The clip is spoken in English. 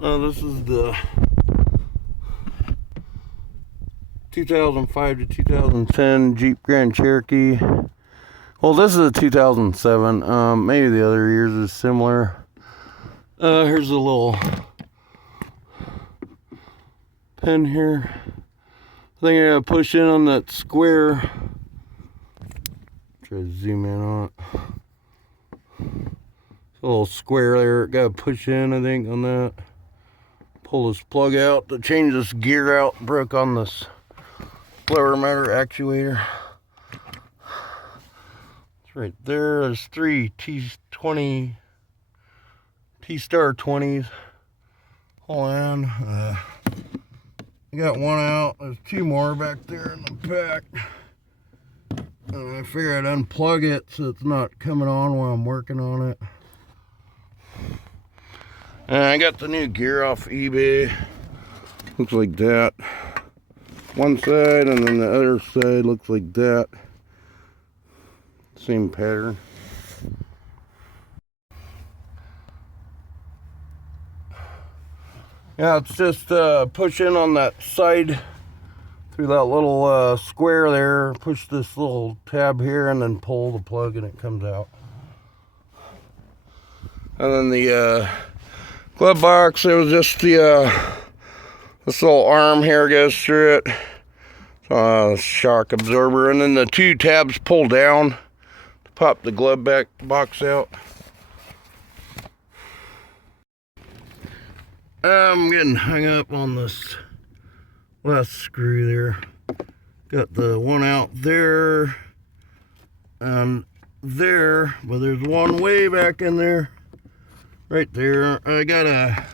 This is the 2005 to 2010 Jeep Grand Cherokee. Well, this is a 2007. Maybe the other years is similar. Here's a little pin here. I think I gotta push in on that square. Try to zoom in on it. A little square there. Gotta push in, I think, on that. Pull this plug out to change this gear out. Broke on this blower motor actuator. It's right there. There's 3 T20 T-Star 20s. Hold on. I got one out. There's 2 more back there in the back. And I figured I'd unplug it so it's not coming on while I'm working on it. And I got the new gear off eBay. Looks like that. One side, and then the other side looks like that. Same pattern. Yeah, it's just push in on that side through that little square there. Push this little tab here and then pull the plug and it comes out. And then the glove box, it was just the this little arm here goes through it. Shock absorber, and then the 2 tabs pull down to pop the glove box out. I'm getting hung up on this last screw there. Got the one out there and there, but there's one way back in there. Right there. I gotta